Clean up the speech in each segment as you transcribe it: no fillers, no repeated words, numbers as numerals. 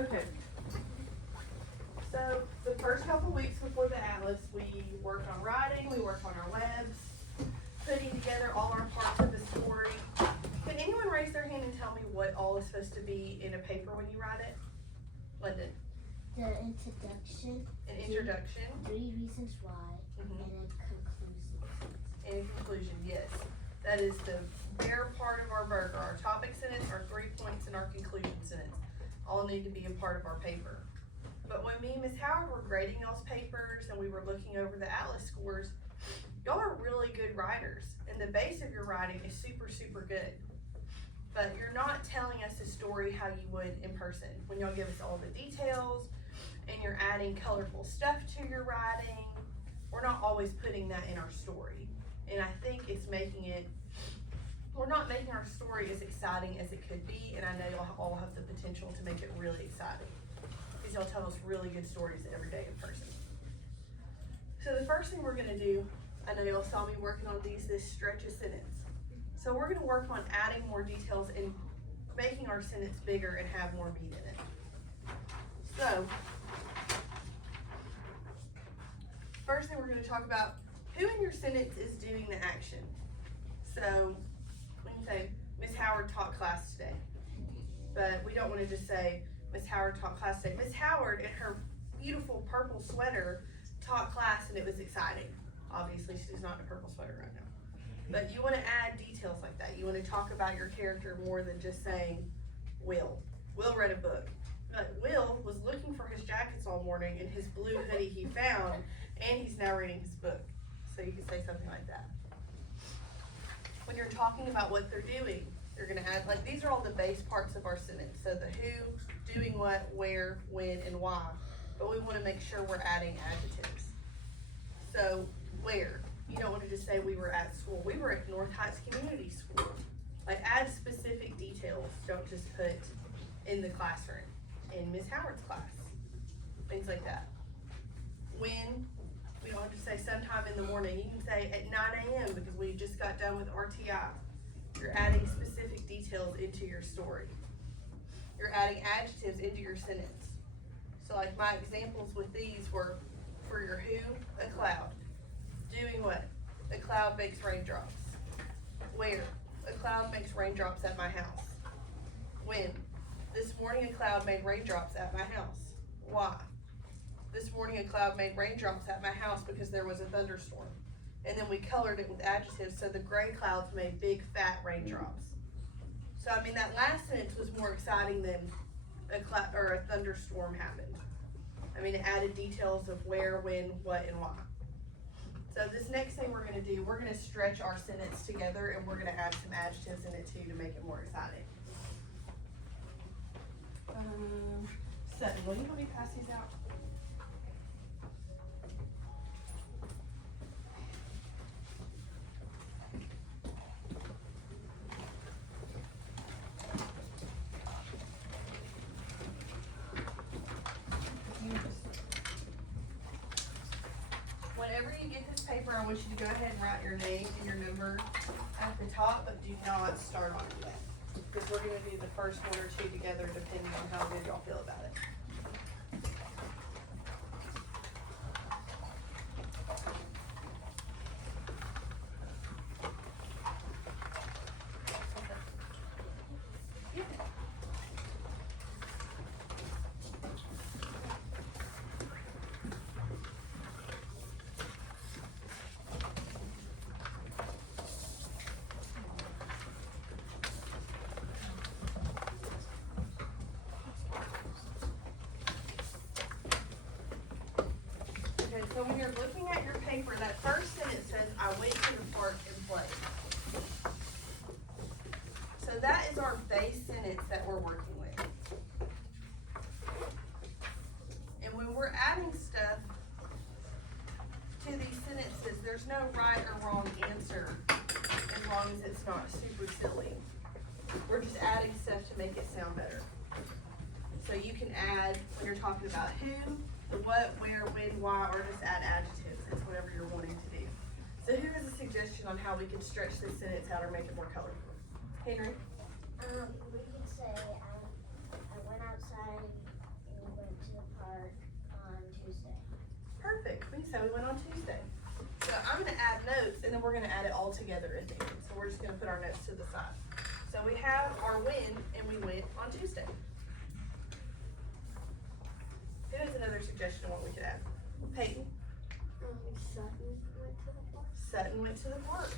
Okay. So the first couple weeks before the Atlas, we work on writing, we work on our webs, putting together all our parts of the story. Can anyone raise their hand and tell me what all is supposed to be in a paper when you write it? London. The introduction. An introduction. 3 reasons why. Mhm. And a conclusion. And a conclusion, yes. That is the bare part of our burger. Our topic sentence, our 3 points, and our conclusion sentence all need to be a part of our paper. But when me and Miss Howard were grading those papers and we were looking over the Atlas scores, y'all are really good writers, and the base of your writing is super, super good. But you're not telling us a story how you would in person. When y'all give us all the details and you're adding colorful stuff to your writing, we're not always putting that in our story. And I think it's we're not making our story as exciting as it could be, and I know y'all all have the potential to make it really exciting. Because y'all tell us really good stories every day in person. So the first thing we're gonna do, I know y'all saw me working on these, this stretch a sentence. So we're gonna work on adding more details and making our sentence bigger and have more meat in it. So, first thing we're gonna talk about, who in your sentence is doing the action? So, when you say, Miss Howard taught class today, but we don't wanna just say, Miss Howard taught class today. Miss Howard, in her beautiful purple sweater, taught class and it was exciting. Obviously, she's not in a purple sweater right now. But you wanna add details like that. You wanna talk about your character more than just saying, Will. Will read a book. But Will was looking for his jackets all morning in his blue hoodie he found, and he's now reading his book. So you can say something like that. When you're talking about what they're doing, you're gonna add, like, these are all the base parts of our sentence. So the who, doing what, where, when, and why. But we wanna make sure we're adding adjectives. So, where? You don't want to just say we were at school. We were at North Heights Community School. Like, add specific details. Don't just put in the classroom, in Miss Howard's class. Things like that. When, we don't have to say sometime in the morning. You can say at 9 a.m. because we just got done with RTI. You're adding specific details into your story. You're adding adjectives into your sentence. So like my examples with these were, for your who, a cloud. Doing what? A cloud makes raindrops. Where? A cloud makes raindrops at my house. When? This morning a cloud made raindrops at my house. Why? This morning a cloud made raindrops at my house because there was a thunderstorm. And then we colored it with adjectives, so the gray clouds made big fat raindrops. So I mean that last sentence was more exciting than a thunderstorm happened. I mean it added details of where, when, what, and why. So this next thing we're gonna do, we're gonna stretch our sentence together and we're gonna add some adjectives in it too to make it more exciting. 7, will you help me pass these out? Whenever you get this paper, I want you to go ahead and write your name and your number at the top, but do not start on it yet. Because we're gonna do the first 1 or 2 together depending on how good y'all feel about it. Okay, so when you're looking at your paper, that first sentence says, I went to the park and played. So that is our base sentence that we're working with. And when we're adding stuff to these sentences, there's no right or wrong answer as long as it's not super silly. We're just adding stuff to make it sound better. So you can add, when you're talking about who, the what, where, when, why, or just add adjectives. It's whatever you're wanting to do. So who has a suggestion on how we can stretch this sentence out or make it more colorful? Henry? We could say, I went outside it all together in there. So we're just gonna put our notes to the side. So we have our when, and we went on Tuesday. Who has another suggestion of what we could add? Peyton? Sutton went to the park. Sutton went to the park.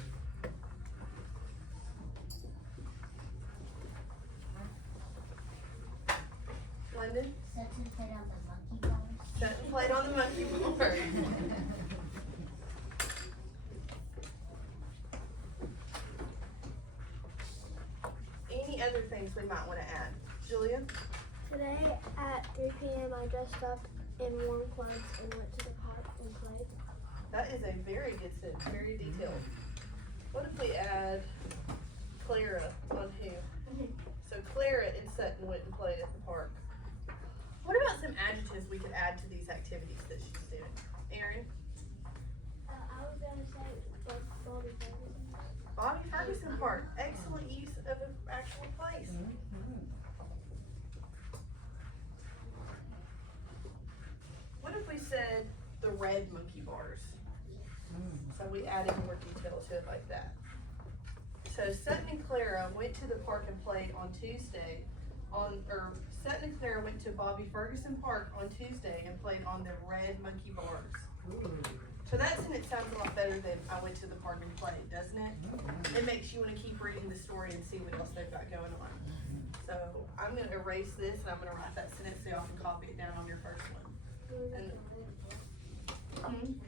London? Sutton played on the monkey bars. Sutton played on the monkey bar. Any other things we might want to add? Julia? Today at 3 p.m. I dressed up in warm clothes and went to the park and played. That is a very good sentence, very detailed. What if we add Clara on who? So Clara and Sutton went and played at the park. What about some adjectives we could add to these activities that she's doing? Erin? I was gonna say Bobby Ferguson. Bobby Ferguson Park. Excellent use of an actual place. What if we said the red monkey bars? So we added more detail to it like that. So Sutton and Clara went to the park and played on Tuesday. Sutton and Clara went to Bobby Ferguson Park on Tuesday and played on the red monkey bars. So that sentence sounds a lot better than I went to the park and played, doesn't it? It makes you want to keep reading the story and see what else they've got going on. So I'm going to erase this and I'm going to write that sentence so y'all can copy it down on your first one. And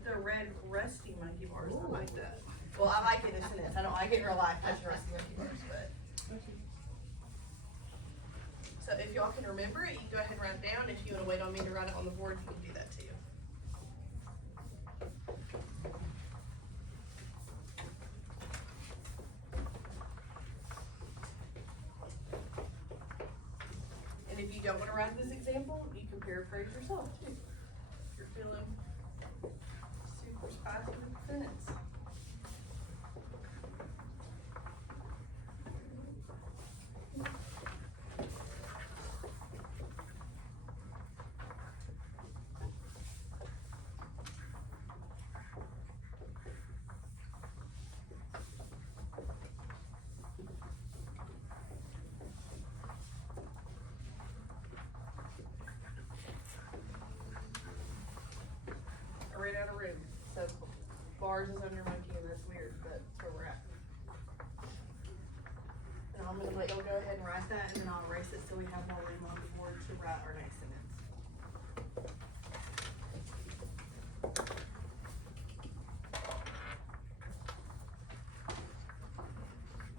the red rusty monkey bars, I like that. Well, I like it in a sentence. I don't like it in real life as rusty monkey bars, but. So if y'all can remember it, you can go ahead and write it down. If you want to wait on me to write it on the board, you can do that too. And if you don't want to write this example, you can paraphrase yourself too. If you're feeling super spicy with the sentence. I ran out of room, so bars is under monkey and that's weird, but that's where we're at. And I'm gonna let y'all go ahead and write that and then I'll erase it so we have more room on the board to write our next sentence.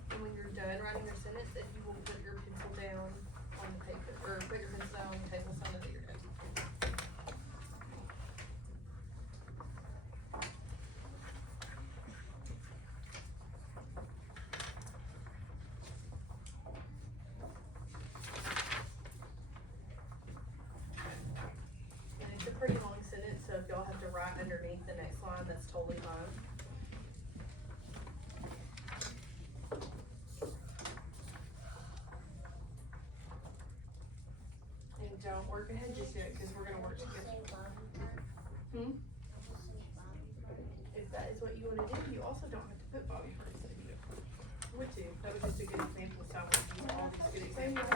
And when you're done writing your sentence, if you will put your pencil down on the paper, or put your pencil down on the table, so that you're done. And it's a pretty long sentence, so if y'all have to write underneath the next line, that's totally fine. And don't work ahead just yet, because we're gonna work together. If that is what you wanna do, you also don't have to put Bobby Ferguson if you don't want to. That was just a good example of how we use all these good examples.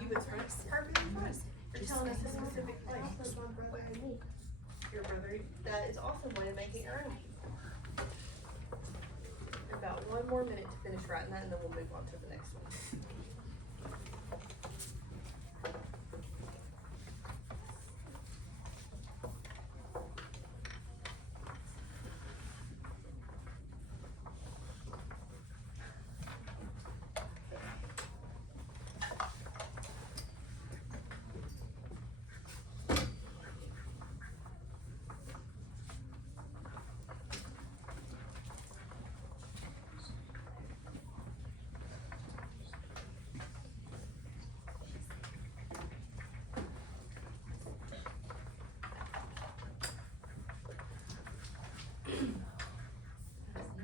You would start perfectly fine. You're telling us a specific place. Also my brother and me. Your brother, that is awesome way of making your own. About one more minute to finish writing that and then we'll move on to the next one.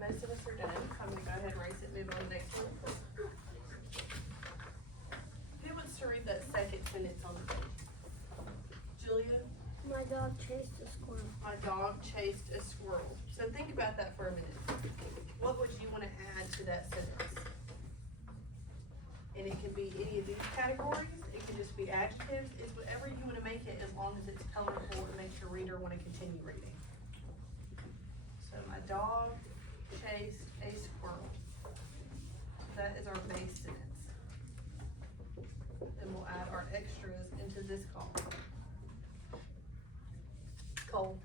Most of us are done. I'm gonna go ahead and erase it, move on to the next one. Who wants to read that second sentence on the page? Julia? My dog chased a squirrel. My dog chased a squirrel. So think about that for a minute. to that sentence. And it can be any of these categories, it can just be adjectives, it's whatever you wanna make it, as long as it's colorful and makes your reader wanna continue reading. So my dog chased a squirrel. That is our base sentence. Then we'll add our extras into this column. Cole.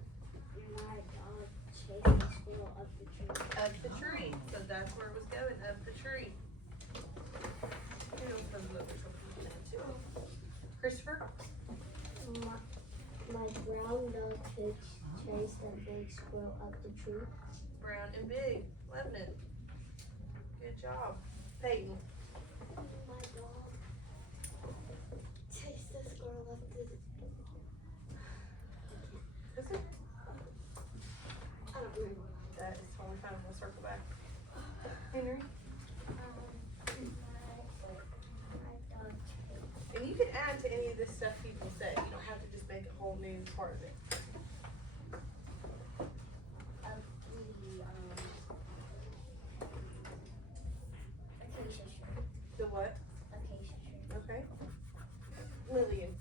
My dog chased a squirrel up the tree. Up the tree, so that's where it was going, up the tree. Who else has those something to it? Christopher? My brown dog chased a big squirrel up the tree. Brown and big, loving it. Good job. Peyton? My dog chased a squirrel up the Is it? I don't remember. That is totally fine, we'll circle back. Henry? My dog chased. And you can add to any of this stuff people say, you don't have to just make a whole new part of it. Acacia tree. The what? Acacia tree. Okay. Lillian?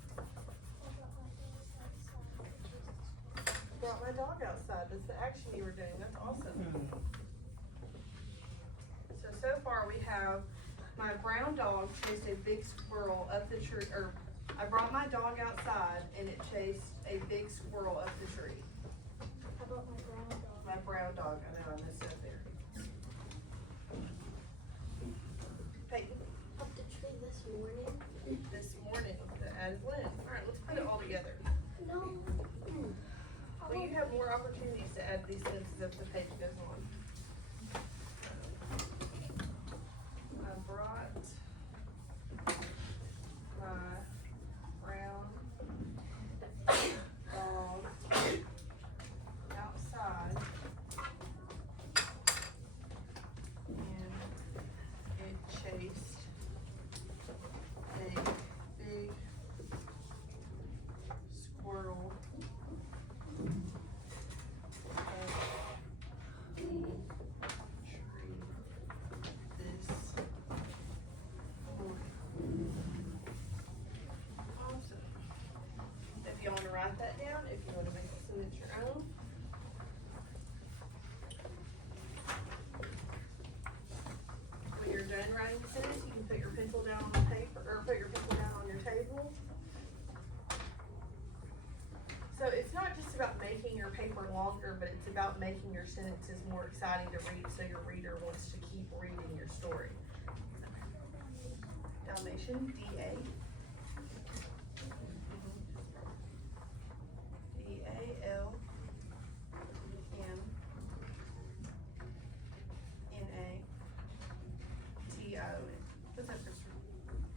Brought my dog outside, that's the action you were doing, that's awesome. So far we have my brown dog chased a big squirrel up the tree, or I brought my dog outside and it chased a big squirrel up the tree. How about my brown dog? My brown dog, I know I messed up there. Peyton, Up the tree this morning. this morning, the added Lynn. Alright, let's put it all together. No. Well, you have more opportunities to add these sentences as the page goes on. I brought my brown dog outside and it chased a big squirrel up the tree this morning. Awesome. If you want to write that down, if you want to make a sentence your own. When you're done writing the sentence, you can put your pencil down on the paper, or put your pencil down on your table. So it's not just about making your paper longer, but it's about making your sentences more exciting to read so your reader wants to keep reading your story. Dalmatian, D-A. D-A-L-M-N-A-T-I-O-N. What's that, Christopher?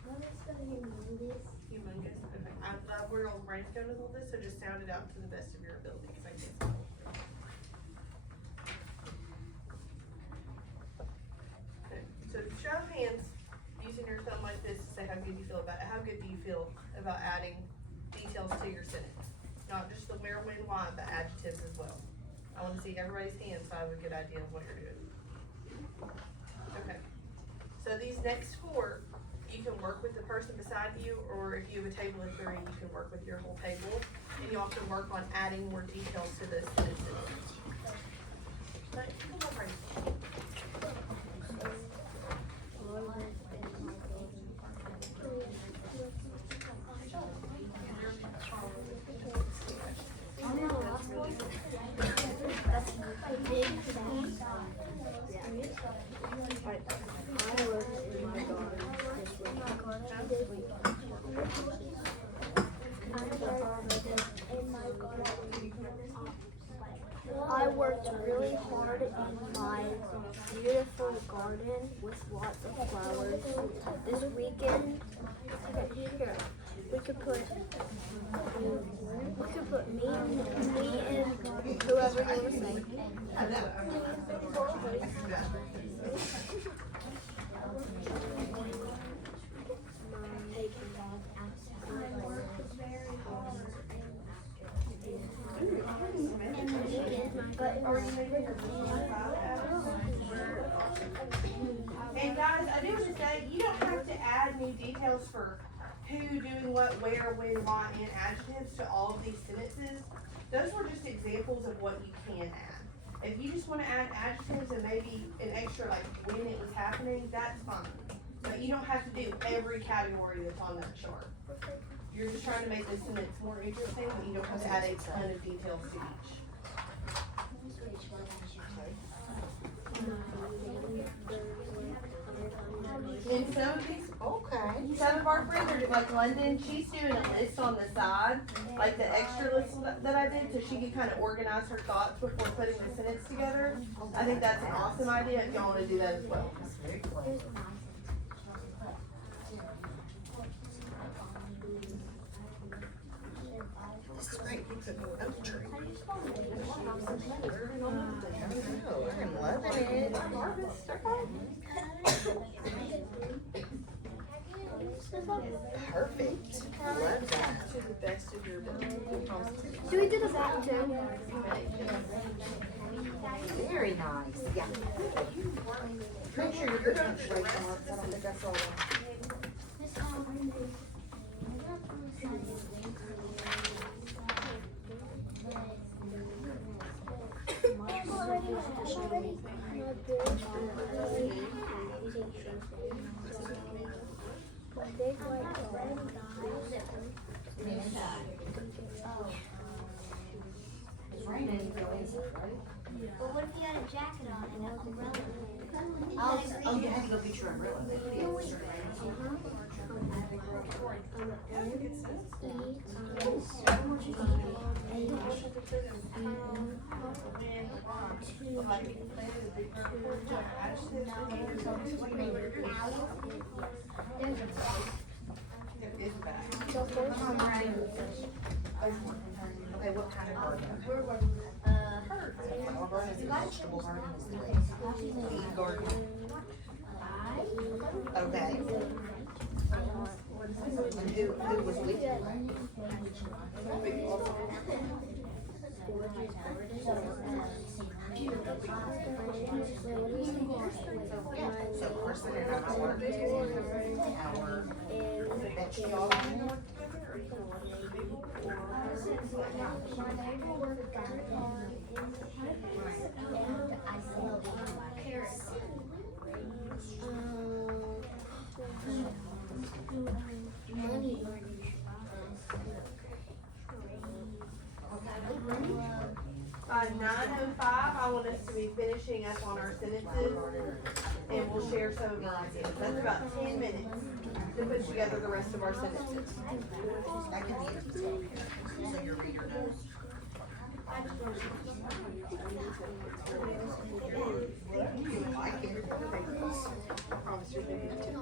What is the humongous? Humongous. Okay. I love where all brains go with all this, so just sound it out to the best of your abilities, I guess. Okay. So show of hands, using your thumb like this to say how good you feel about it. How good do you feel about adding details to your sentence? Not just the where, when, why, but adjectives as well. I want to see everybody's hands so I have a good idea of what you're doing. Okay. So these next four, you can work with the person beside you, or if you have a table of three, you can work with your whole table. And you also work on adding more details to those sentences. But, come on, Brady. I worked really hard in my beautiful garden with lots of flowers. This weekend, okay, here, we could put me and whoever you want to say. Are you making your And guys, I do want to say, you don't have to add new details for who, doing what, where, when, why, and adjectives to all of these sentences. Those were just examples of what you can add. If you just want to add adjectives and maybe an extra like when it was happening, that's fine. But you don't have to do every category that's on that chart. You're just trying to make the sentence more interesting, but you don't have to add a ton of details to each. And some of these, some of our friends are like London, she's doing a list on the side, like the extra list that I did, so she can kind of organize her thoughts before putting the sentence together. I think that's an awesome idea if y'all want to do that as well. This is great. It's an oak tree. I am loving it. Perfect. Love that. To the best of your ability. Do we do the back too? Very nice. Yeah. Make sure you're good punctuation marks. I don't think I saw one. It's raining. Well, what if you had a jacket on and an umbrella? Oh, you had to go get your umbrella. Okay, what kind of garden? Flower garden is a vegetable garden is the weed garden. Okay. And who was with you? So Carson and I worked our vegetable garden. By 9:05, I want us to be finishing up on our sentences, and we'll share some of our ideas. That's about 10 minutes to put together the rest of our sentences. I can be, so your reader knows. You would like it. I promise you're gonna get it.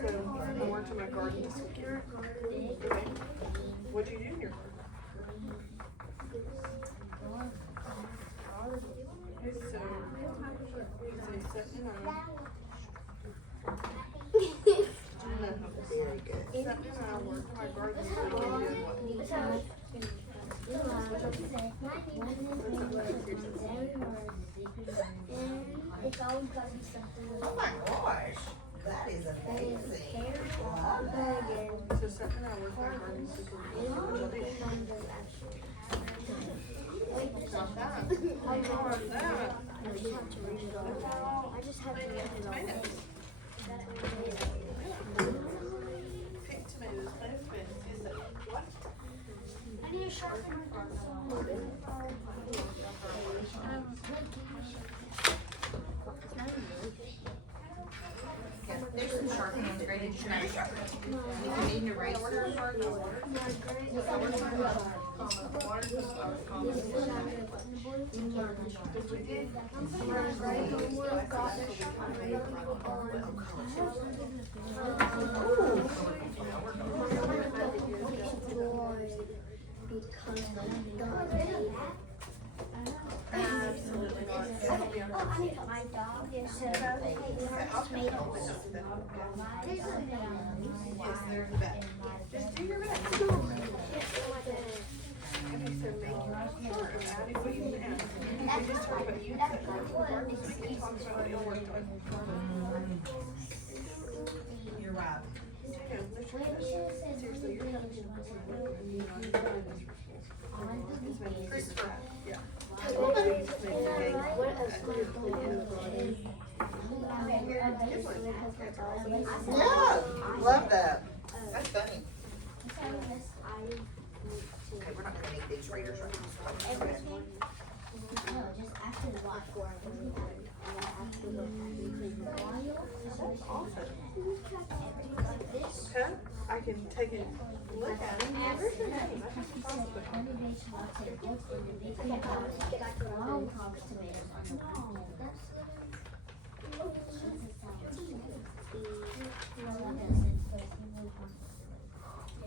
So, I went to my garden this weekend. What'd you do in your garden? Okay, so, you say 79. Very good. 79 worked my garden this weekend doing what? It's always got to be something. Oh my gosh, that is amazing. Love that. So 79 worked my garden this weekend. What'd you do? Not that. Not that. I just have to read it all. Tomatoes. Pick tomatoes, plant tomatoes. Is it what? I need a sharpener Yeah, there's some sharpening on the graded. You should have a sharpener. If you need an eraser. Absolutely not. My dog is tomatoes. Yes, they're in the back. Just do your best. Okay, so make your talk about you. We can talk about your work. You're right. Seriously, you're Christopher, yeah. Yeah, love that. That's funny. Okay, we're not gonna need these readers right now. That's awesome. Okay, I can take a look at them. Where's your name? I have to talk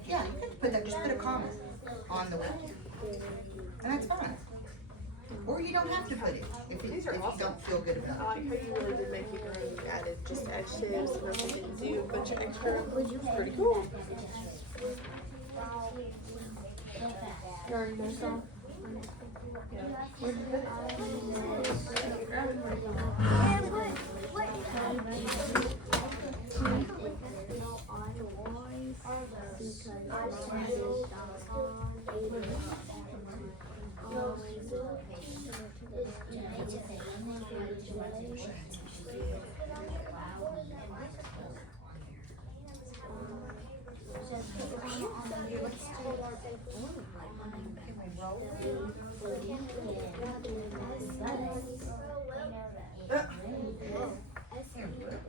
Yeah, you can put that, just put a comment on the wiki. And that's fine. Or you don't have to put it if you don't feel good about it. I like how you really did make your own. You added just adjectives and then you didn't do a bunch of extra. It's pretty cool.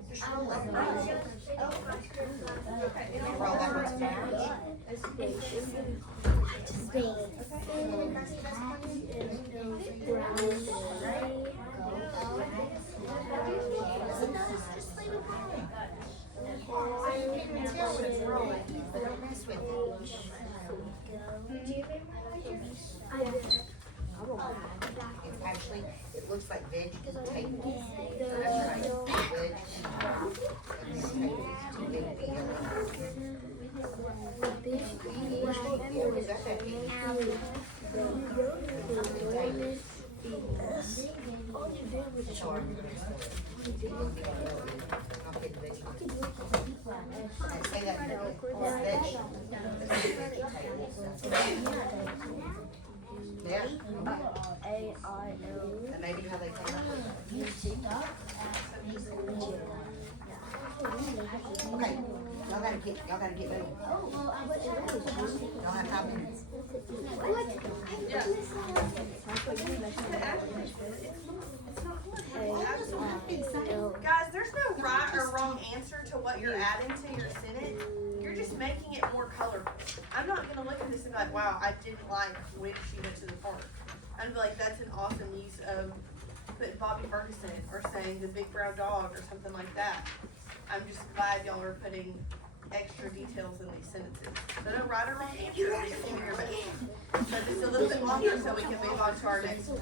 Just roll it. Roll that one down. Don't mess with it. It's actually, it looks like vegetable table. That's right. Veg and table. Was that that big? Sure. I'll get the vegetable. And say that veg. Yeah. That may be how they came up with it. Okay, y'all gotta get moving. Y'all have 5 minutes. Guys, there's no right or wrong answer to what you're adding to your sentence. You're just making it more colorful. I'm not gonna look at this and be like, wow, I didn't like when she went to the park. I'd be like, that's an awesome use of putting Bobby Ferguson or saying the big brown dog or something like that. I'm just glad y'all are putting extra details in these sentences. So no right or wrong answer, you're just doing your best. So just a little bit longer so we can move on to our next one.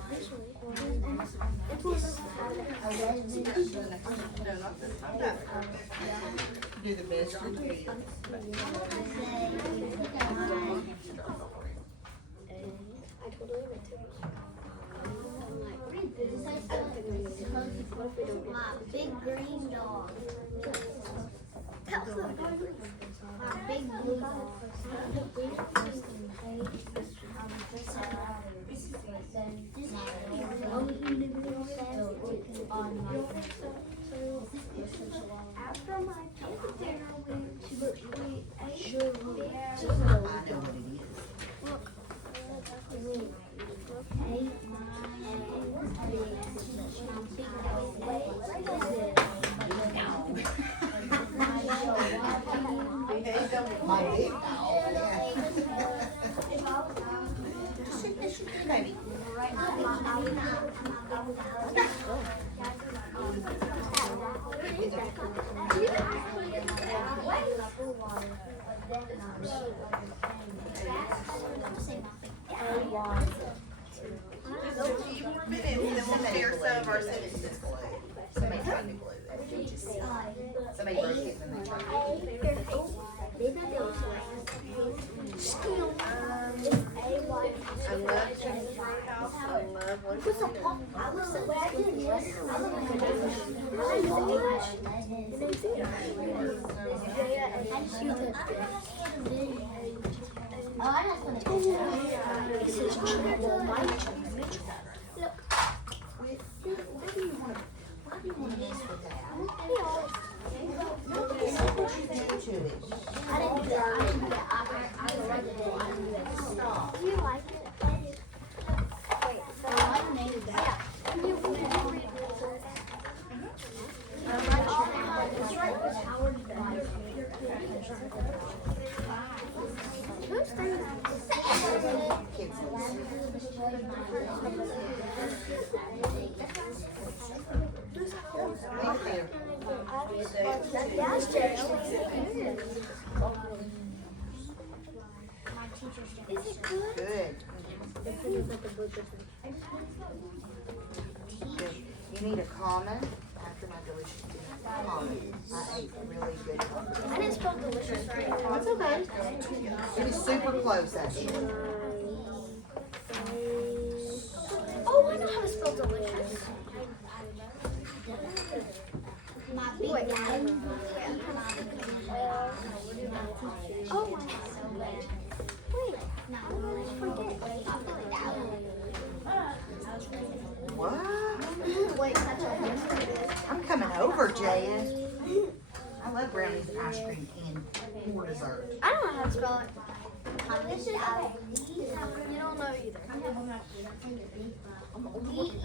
No, not this time. That. Do the best you can. My big green dog. My big blue dog. After my dinner, we ate I know what it is. Look. My big dog, yeah. Sit there, baby. Just a few more minutes and then we'll share some of our sentences. Somebody tried to glue that. Somebody broke it and they tried to glue it. I love Jennifer Roadhouse. I love Local. It says triple white Mitchell. Why do you want to mess with that? What did you do to it? I didn't do that. I loved it. Stop. Do you like it? Wait, so I made that. Can you read it? It's right with Howard Bryce. Who's three? Kids. Right there. That's Jay. Is it good? Good. Good. You need a comment after my delicious dinner. Comment. I ate really good. I didn't spell delicious right. That's okay. It was super close, actually. Oh, I know how to spell delicious. My big Wait. guy. Oh my God. Wait. I always forget. What? Wait, that's what I'm coming over, Jaya. I love brownies and ice cream and more dessert. I don't know how to spell it. You don't know either.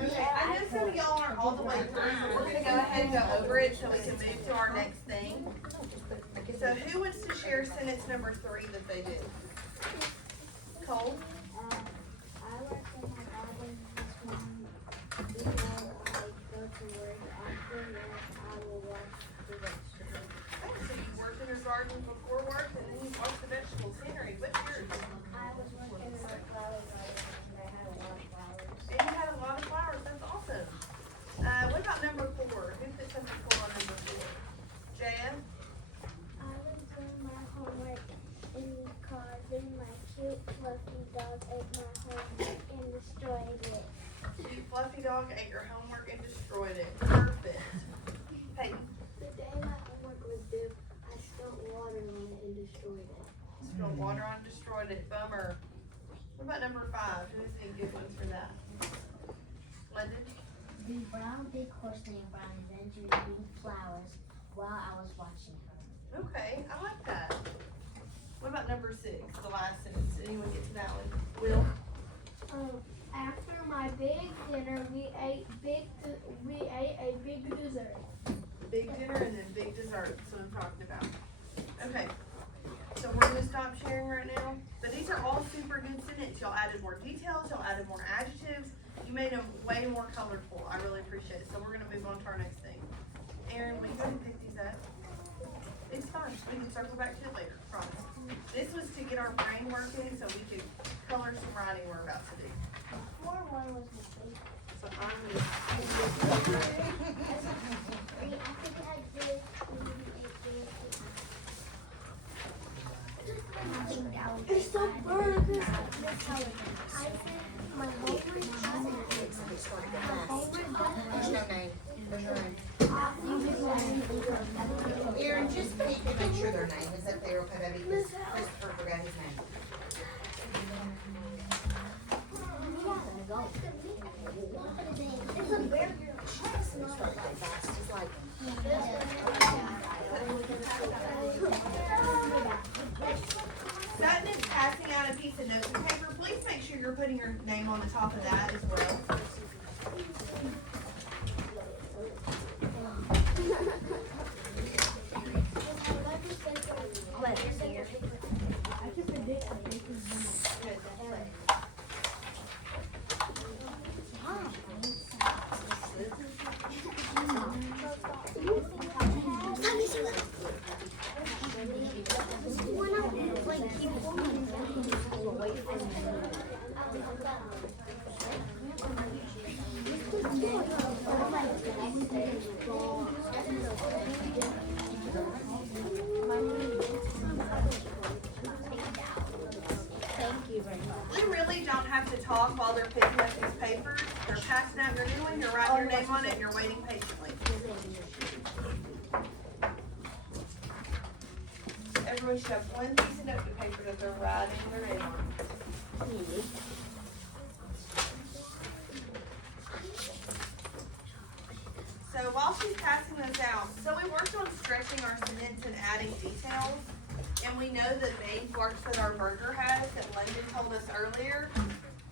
Okay, I know some of y'all aren't all the way through, so we're gonna go ahead and go over it so we can move to our next thing. So who wants to share sentence number 3 that they did? Cole? I work in my garden this morning. Before I go to work, after work, I will wash the vegetables. Oh, so you worked in your garden before work and then you watched the vegetables. Henry, what's yours? I was working in a flower garden and I had a lot of flowers. And you had a lot of flowers, that's awesome. What about number 4? Who put something cool on number 4? Jaya? I was doing my homework in the car, then my cute fluffy dog ate my homework and destroyed it. Cute fluffy dog ate your homework and destroyed it. Perfect. Peyton? The day my homework was due, I spilled water on it and destroyed it. Spilled water on, destroyed it. Bummer. What about number 5? Who's any good ones for that? London? The brown big horse named Brown invented green flowers while I was watching her. Okay, I like that. What about number 6? The last sentence. Anyone get to that one? Will? After my big dinner, we ate a big dessert. Big dinner and then big dessert. That's what I'm talking about. Okay. So we're gonna stop sharing right now. But these are all super good sentences. Y'all added more details. Y'all added more adjectives. You made them way more colorful. I really appreciate it. So we're gonna move on to our next thing. Aaron, will you go ahead and pick these up? It's fine. We can circle back to it later. Promise. This was to get our brain working so we could color some writing we're about to do. Before one was missing. So I'm gonna. I think I did. It's so burnt. I said my homework. There's no name. There's no name. Aaron, just peek and make sure their name is up there, okay, baby? Because Christopher forgot his name. It's a bear. It's like, Sutton is passing out a piece of note paper. Please make sure you're putting your name on the top of that as well. You really don't have to talk while they're picking up these papers. They're passing out your new one, you're writing your name on it, and you're waiting patiently. everyone should have one piece of notebook paper that they're writing their name on. So while she's passing those out, so we worked on stretching our sentence and adding details. And we know that main parts that our burger has, that London told us earlier,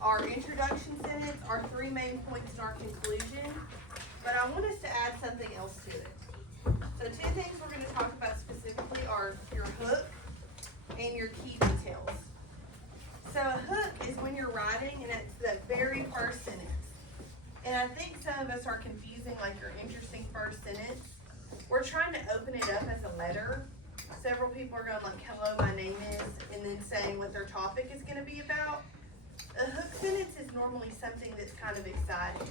our introduction sentence, our 3 main points, and our conclusion. But I want us to add something else to it. So 2 things we're going to talk about specifically are your hook and your key details. So a hook is when you're writing and it's the very first sentence. And I think some of us are confusing like your interesting first sentence. We're trying to open it up as a letter. Several people are going like, hello, my name is, and then saying what their topic is going to be about. A hook sentence is normally something that's kind of exciting.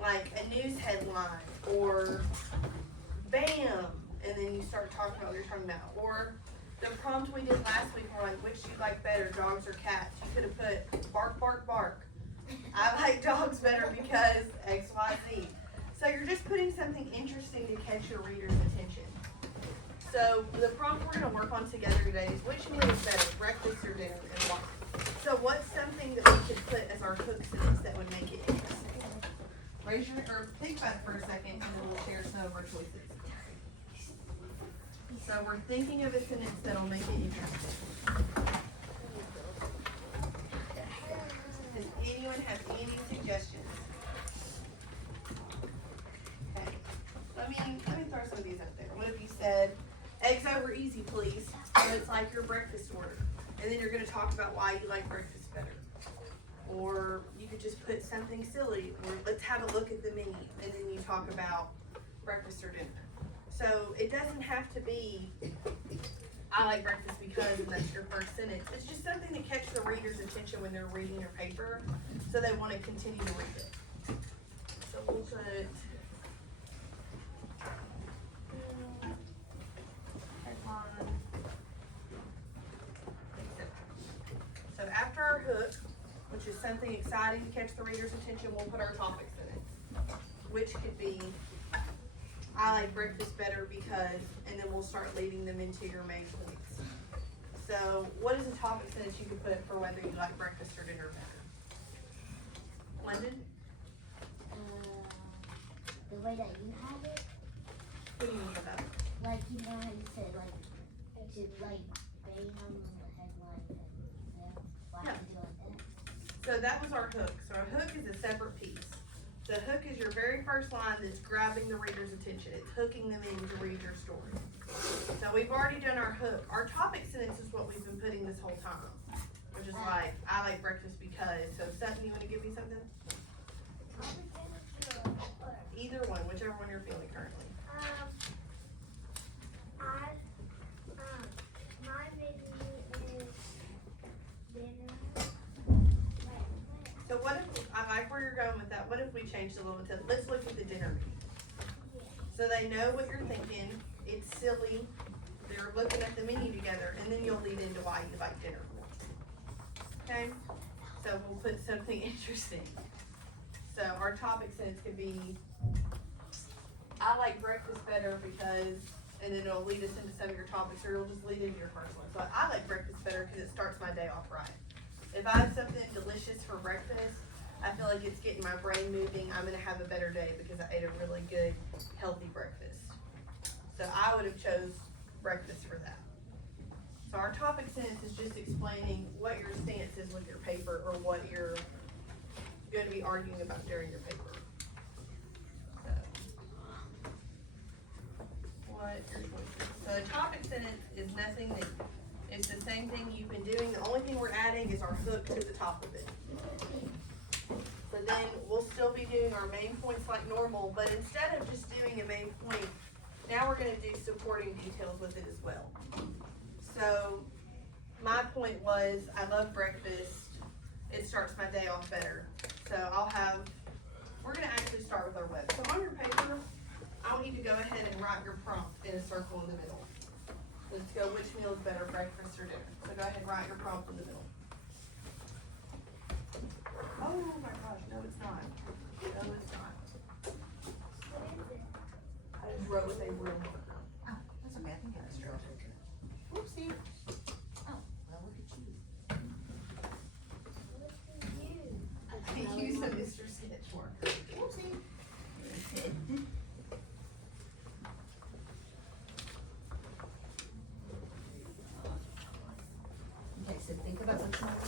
Like a news headline, or bam, and then you start talking about what you're talking about. Or the prompt we did last week, we're like, which do you like better, dogs or cats? You could have put bark, bark, bark. I like dogs better because X, Y, Z. So you're just putting something interesting to catch your reader's attention. So the prompt we're going to work on together today is which meal is better, breakfast or dinner, and why? So what's something that we could put as our hook sentence that would make it interesting? Raise your, or think about it for a second, and then we'll share some of our choices. So we're thinking of a sentence that'll make it interesting. Does anyone have any suggestions? Okay. Let me throw some of these out there. What if you said, eggs over easy, please? So it's like your breakfast order. And then you're going to talk about why you like breakfast better. Or you could just put something silly, or let's have a look at the menu, and then you talk about breakfast or dinner. So it doesn't have to be, I like breakfast because, and that's your first sentence. It's just something to catch the reader's attention when they're reading your paper, so they want to continue to read it. So we'll put headline. So after our hook, which is something exciting to catch the reader's attention, we'll put our topic sentence, which could be, I like breakfast better because, and then we'll start leading them into your main points. So what is a topic sentence you could put for whether you like breakfast or dinner better? London? The way that you have it, What do you mean by that? like you know how you said like to like bang on the headline and why Yeah. you do like that. So that was our hook. So our hook is a separate piece. The hook is your very first line that's grabbing the reader's attention. It's hooking them in to read your story. So we've already done our hook. Our topic sentence is what we've been putting this whole time, which is like, I like breakfast because. So something, you want to give me something? Either one, whichever one you're feeling currently. My menu is dinner. So what if, I like where you're going with that. What if we changed a little bit to, let's look at the dinner menu. So they know what you're thinking. It's silly. They're looking at the menu together, and then you'll lead into why you like dinner. Okay? So we'll put something interesting. So our topic sentence could be, I like breakfast better because, and then it'll lead us into some of your topics, or it'll just lead into your first one. So I like breakfast better because it starts my day off right. If I have something delicious for breakfast, I feel like it's getting my brain moving. I'm gonna have a better day because I ate a really good, healthy breakfast. So I would have chose breakfast for that. So our topic sentence is just explaining what your stance is with your paper, or what you're going to be arguing about during your paper. So, what your choices. So a topic sentence is nothing new. It's the same thing you've been doing. The only thing we're adding is our hook to the top of it. So then we'll still be doing our main points like normal, but instead of just doing a main point, now we're going to do supporting details with it as well. So my point was, I love breakfast. It starts my day off better. So we're going to actually start with our web. So on your paper, I want you to go ahead and write your prompt in a circle in the middle. Let's go, which meal is better, breakfast or dinner? So go ahead and write your prompt in the middle. Oh my gosh, no it's not. No it's not. I just wrote with a real marker. Oh, that's okay, I think I just wrote it. Whoopsie.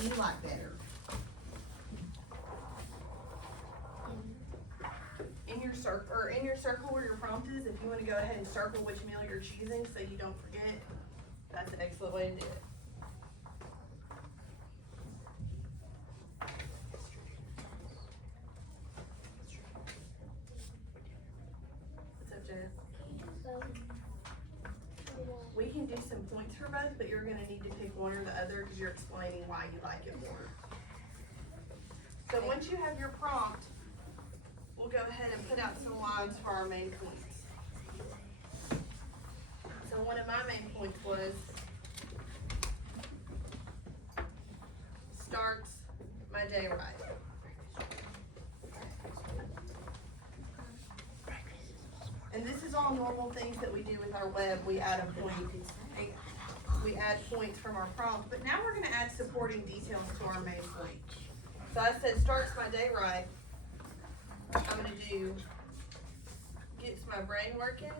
you like better? In your circle where your prompt is, if you wanna go ahead and circle which meal you're choosing so you don't forget, that's an excellent way to do it. What's up, Jess? We can do some points for both, but you're gonna need to pick one or the other because you're explaining why you like it more. So once you have your prompt, we'll go ahead and put out some lines for our main points. So one of my main points was, starts my day right. And this is all normal things that we do with our web. We add a point, we add points from our prompt, but now we're gonna add supporting details to our main point. So I said, starts my day right. I'm gonna do, gets my brain working,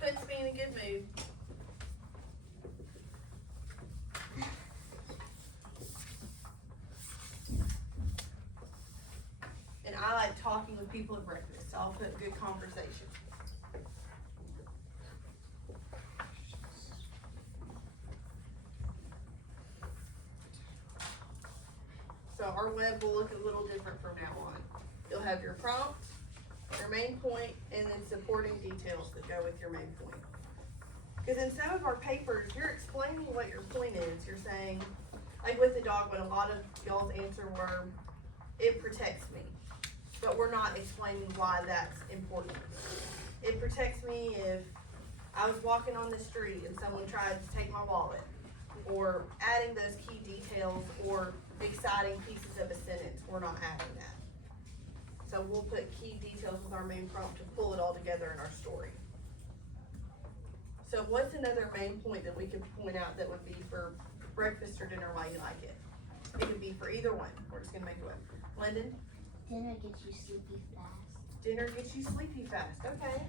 puts me in a good mood. And I like talking with people at breakfast, so I'll put good conversation. So our web will look a little different from now on. You'll have your prompt, your main point, and then supporting details that go with your main point. Because in some of our papers, you're explaining what your point is. You're saying, like with the dog one, a lot of y'all's answer were, it protects me. But we're not explaining why that's important. It protects me if I was walking on the street and someone tried to take my wallet. Or adding those key details or exciting pieces of a sentence, we're not adding that. So we'll put key details with our main prompt to pull it all together in our story. So what's another main point that we can point out that would be for breakfast or dinner while you like it? It could be for either one. We're just gonna make it one. Lyndon? Dinner gets you sleepy fast. Dinner gets you sleepy fast. Okay.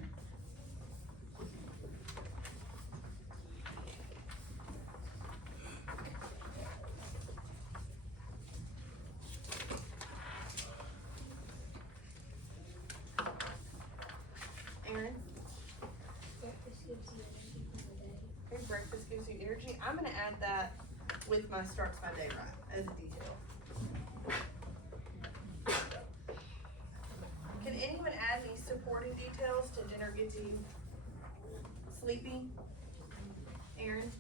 Aaron? Breakfast gives you energy for the day. Okay, breakfast gives you energy. I'm gonna add that with my starts my day right as a detail. Can anyone add any supporting details to dinner gets you sleepy? Aaron?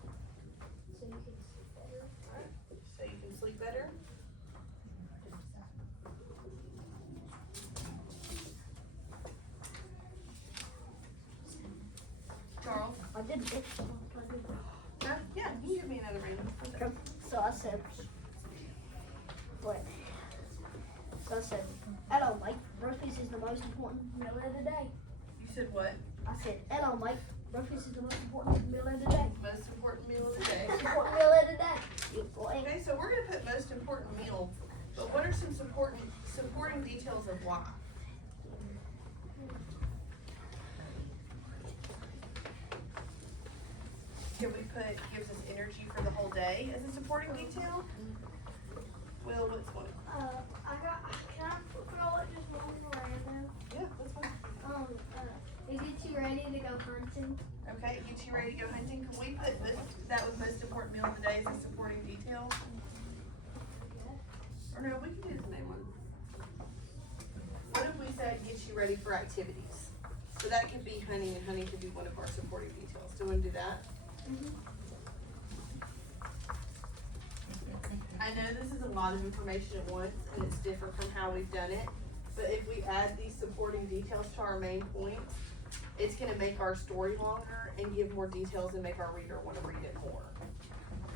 So you can sleep better. So you can sleep better? Charles? I did it. No? Yeah, you can give me another random. Okay. So I said, what? So I said, hello, Mike. Breakfast is the most important meal of the day. You said what? I said, hello, Mike. Breakfast is the most important meal of the day. Most important meal of the day. Most important meal of the day. You boy. Okay, so we're gonna put most important meal, but what are some supporting details of why? Can we put gives us energy for the whole day as a supporting detail? Will, what's one? Can I throw it just one random? Yeah, what's one? It gets you ready to go hunting. Okay, it gets you ready to go hunting. Can we put that was most important meal of the day as a supporting detail? Or no, we can do the same one. What if we said gets you ready for activities? So that could be hunting, and hunting could be one of our supporting details. Do you want to do that? I know this is a lot of information at once, and it's different from how we've done it. But if we add these supporting details to our main points, it's gonna make our story longer and give more details and make our reader wanna read it more.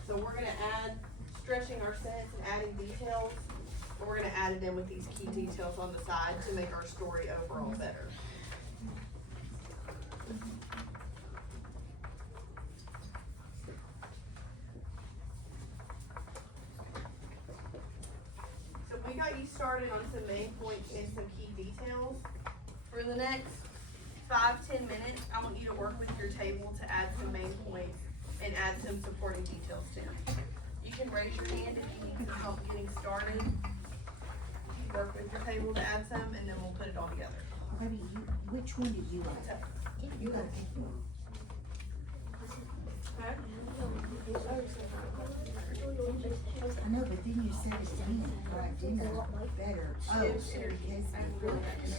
So we're gonna add, stretching our sentence and adding details, but we're gonna add it in with these key details on the side to make our story overall better. So we got you started on some main points and some key details. For the next 5-10 minutes, I want you to work with your table to add some main points and add some supporting details to them. You can raise your hand if you need some help getting started. Work with your table to add some, and then we'll put it all together. Baby, which one did you like? You gotta pick one. I know, but then you said it's dinner, right, dinner, better. Oh, It's so because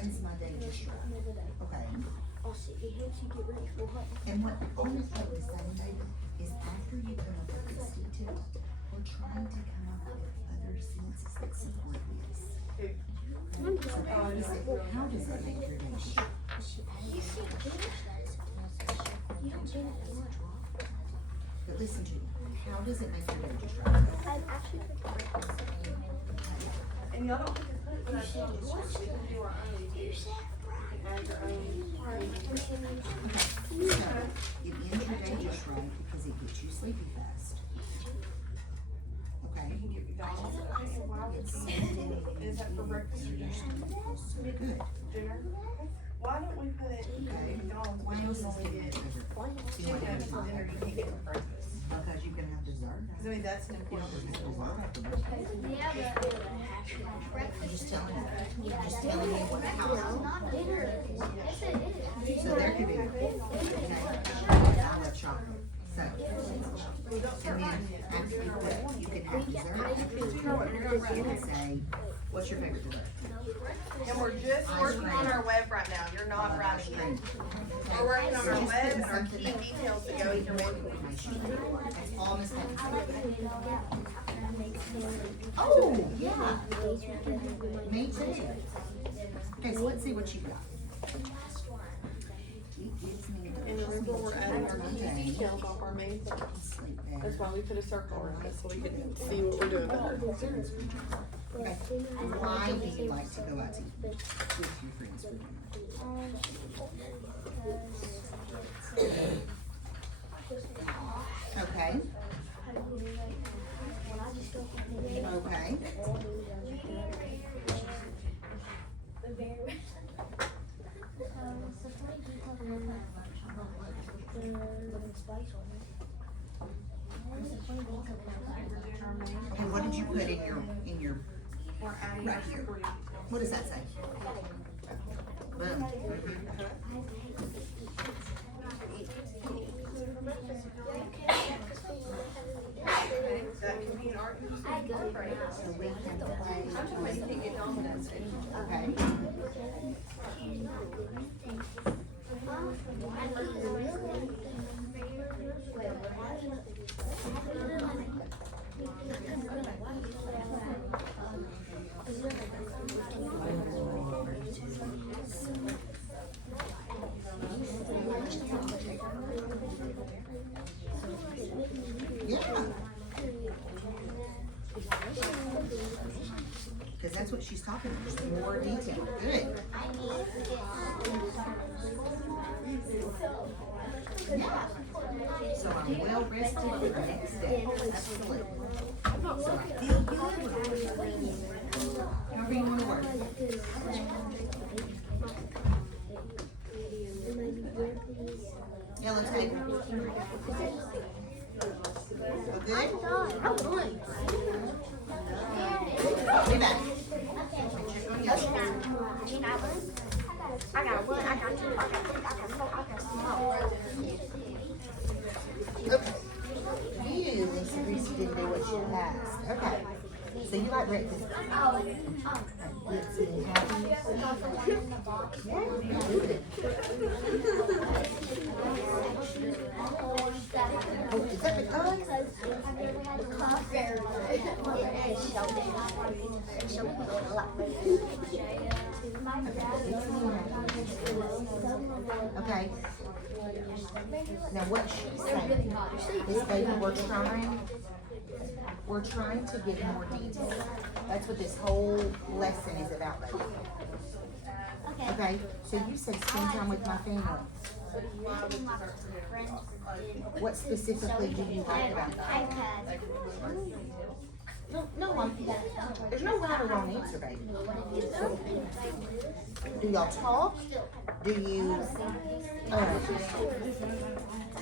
when's my day just right? Okay. And what I always like to say, baby, is after you come up with this detail, we're trying to come up with other sentences that support this. So baby, said, how does it make your day straight? But listen to me, how does it make your day just right? And y'all don't have to put what I told you, we can do our own. You can add your own. Okay, so it ends your day just right because it gets you sleepy fast. Okay? You can get McDonald's. Is that for breakfast or dinner? Good. Dinner? Why don't we put McDonald's? Why else is only it get good? chicken for dinner, you can't get for breakfast. Because you can have dessert. Cause I mean, that's an important You piece. can have dessert after breakfast. I'm just telling you, what the house. So there could be, okay, I love chocolate, so. And then after you can have dessert. You can say, what's your favorite dessert? And we're just working on our web right now, you're not writing it. We're working on our web and our key details to go with your menu. That's all Miss Patty said. Oh, yeah, me too. Okay, so let's see what you got. It gives me. And remember, we're adding our key details off our main thing. Sleep better. That's why we put a circle around it, so we can see what we're doing better. Okay, why do you like to go out to eat with your friends for dinner? Okay. Okay. Okay, what did you put in your, We're adding right our here? supporting What does that say? Boom. That can be an argument. So we can play. Sometimes you can't get dominance. Okay. Yeah. Because that's what she's talking about, just more detail. Good. Yeah. So I'm well rested for the next day. Absolutely. So I feel good. However you want to work. Yellow tape. Good? Be back. Check on yellow. I got one, I got two, I got three, I got four, I got five. Okay. You, Lisa Reese, didn't do what you asked. Okay. So you like breakfast? Let's see, happy. Yeah, good. Oh, is that McDonald's? Okay. Now what she's saying is, baby, we're trying to get more detail. That's what this whole lesson is about, baby. Okay, so you said spend time with my family. What specifically do you like about that? No, there's no right or wrong answer, baby. Do y'all talk? Do you,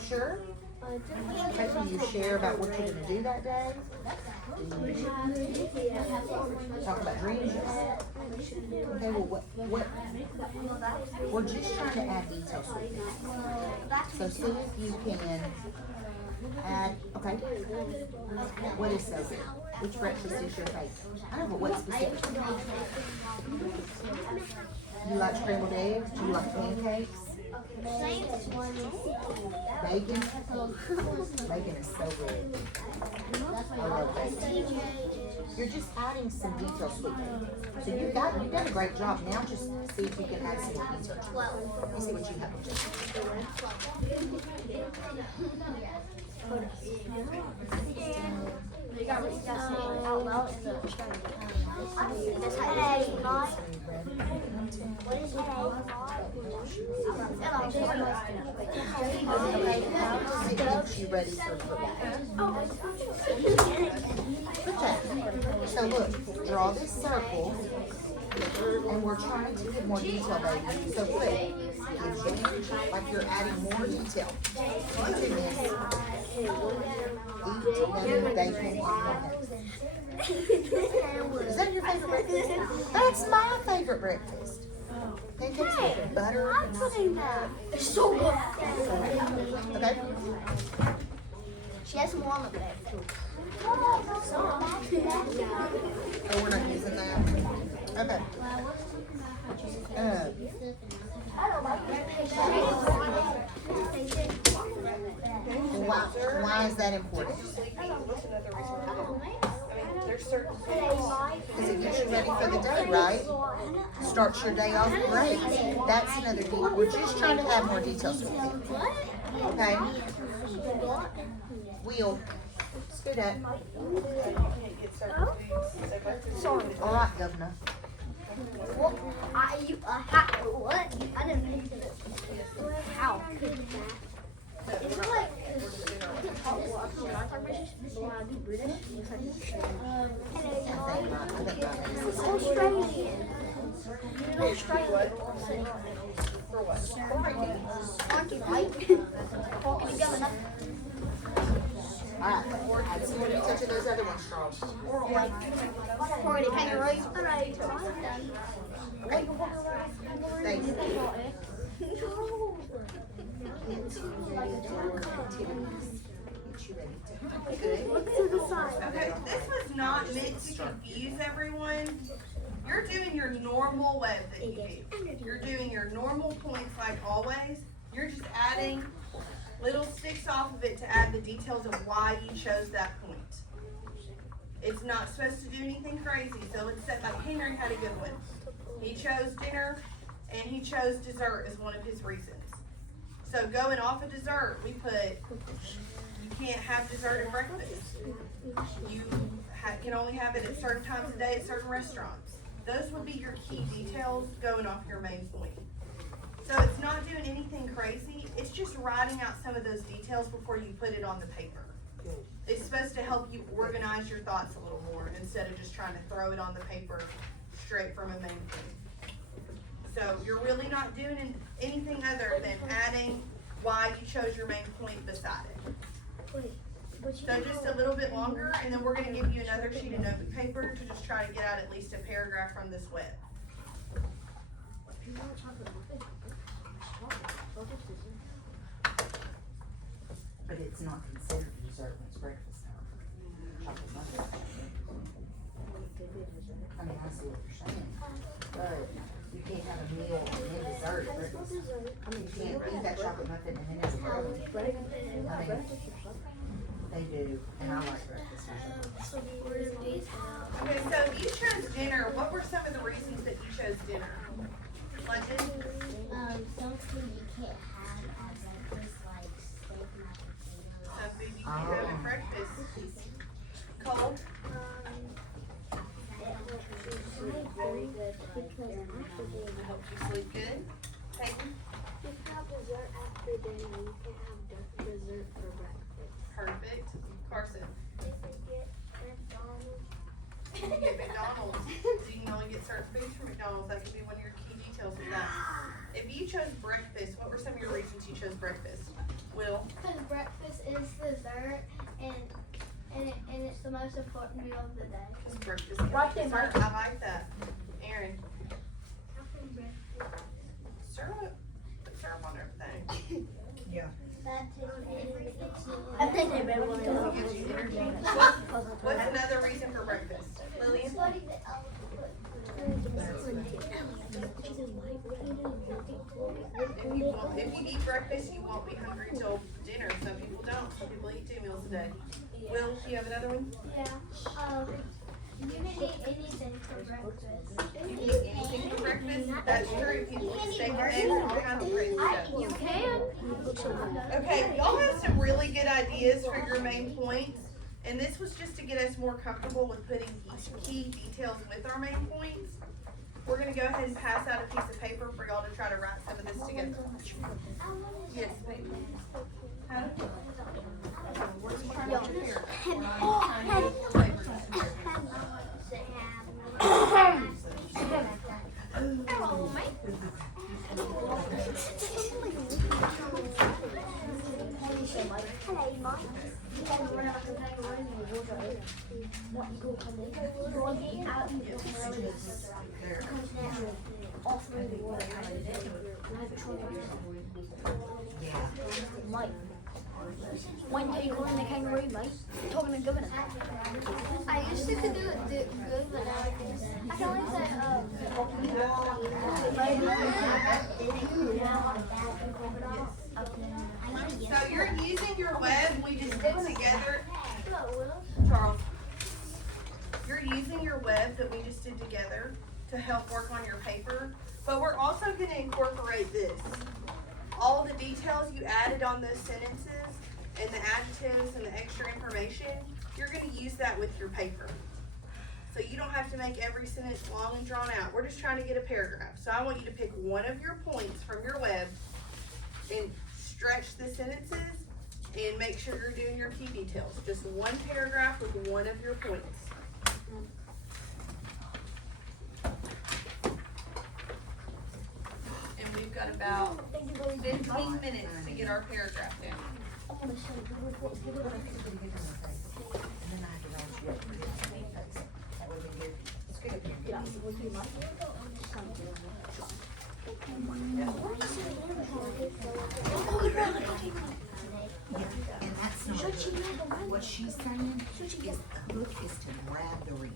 sure? Okay, do you share about what you're gonna do that day? Do you talk about dreams you had? Okay, well, we're just trying to add details with it. So see if you can add, okay. What is so good? Which breakfast is your favorite? I don't know, but what specific? Do you like scrambled eggs? Do you like pancakes? Bacon? Bacon is so good. I love bacon. You're just adding some details with it. So you've done a great job. Now just see if you can add some more details. Let me see what you You got to say out loud in the what is you ready for football. Okay. So look, draw this circle, and we're trying to get more detail, baby. So quick, like you're adding more detail. Into this. Eat lemon bacon and pancakes. Is that your favorite breakfast? That's my favorite breakfast. Pancakes with butter. I'm putting that. It's so good. Okay. She has more on the bed. Oh, we're not using that. Okay. Why is that important? Because it gets you ready for the day, right? Starts your day off great. That's another deal. We're just trying to add more details with it. Okay? Wheel. Scoot up. All right, Governor. What? I didn't think of it. How? Is it like Australian. Aren't you right? Talking together. Alright, let's see what you touch of those other ones, Charles. Or the kangaroos. Thank you. Okay, this was not meant to confuse everyone. You're doing your normal web that you do. You're doing your normal points like always. You're just adding little sticks off of it to add the details of why you chose that point. It's not supposed to do anything crazy. So instead, like Henry had a good one. He chose dinner and he chose dessert as one of his reasons. So going off of dessert, we put, you can't have dessert at breakfast. You can only have it at certain times of day at certain restaurants. Those would be your key details going off your main point. So it's not doing anything crazy. It's just writing out some of those details before you put it on the paper. It's supposed to help you organize your thoughts a little more instead of just trying to throw it on the paper straight from a main point. So you're really not doing anything other than adding why you chose your main point beside it. So just a little bit longer, and then we're going to give you another sheet of note paper to just try to get out at least a paragraph from this web. But it's not considered dessert when it's breakfast hour. Chocolate muffin. I mean, I see what you're saying. But you can't have a meal and then dessert at breakfast. I mean, you can't eat that chocolate muffin and then have a breakfast. I mean, they do, and I like breakfast usually. Okay, so if you chose dinner, what were some of the reasons that you chose dinner? London? Something you can't have at breakfast, like steak, mashed potatoes. Some food you can't have at breakfast. Cole? Very good because after dinner, Helps you sleep good. Peyton? you can have dessert after dinner. You can have dessert for breakfast. Perfect. Carson? If you get McDonald's, You can get McDonald's. So you can only get certain foods from McDonald's. That could be one of your key details of that. If you chose breakfast, what were some of your reasons you chose breakfast? Will? Because breakfast is dessert and it's the most important meal of the day. Because breakfast can be dessert. I like that. Aaron? Syrup? Put syrup on everything. I think they better want What's another reason for breakfast? Lillian? If you eat breakfast, you won't be hungry till dinner. Some people don't. Some people eat 2 meals a day. Will, do you have another one? Yeah. You can eat anything for breakfast. You can eat anything for breakfast? That's true. People eat steak and eggs and all kinds of crazy stuff. You can. Okay, y'all have some really good ideas for your main points. And this was just to get us more comfortable with putting key details with our main points. We're gonna go ahead and pass out a piece of paper for y'all to try to write some of this together. Yes, baby. Huh? What are you trying to do here? Hello, mate. Mike. When are you calling the kangaroo, mate? Talking to governor. I used to do it good, but now I can't. I can only say, So you're using your web we just did together. Charles. You're using your web that we just did together to help work on your paper, but we're also going to incorporate this. All the details you added on those sentences and the adjectives and the extra information, you're going to use that with your paper. So you don't have to make every sentence long and drawn out. We're just trying to get a paragraph. So I want you to pick one of your points from your web and stretch the sentences and make sure you're doing your key details. Just one paragraph with one of your points. And we've got about 15 minutes to get our paragraph down. And that's not, what she's saying is the hook is to grab the reader.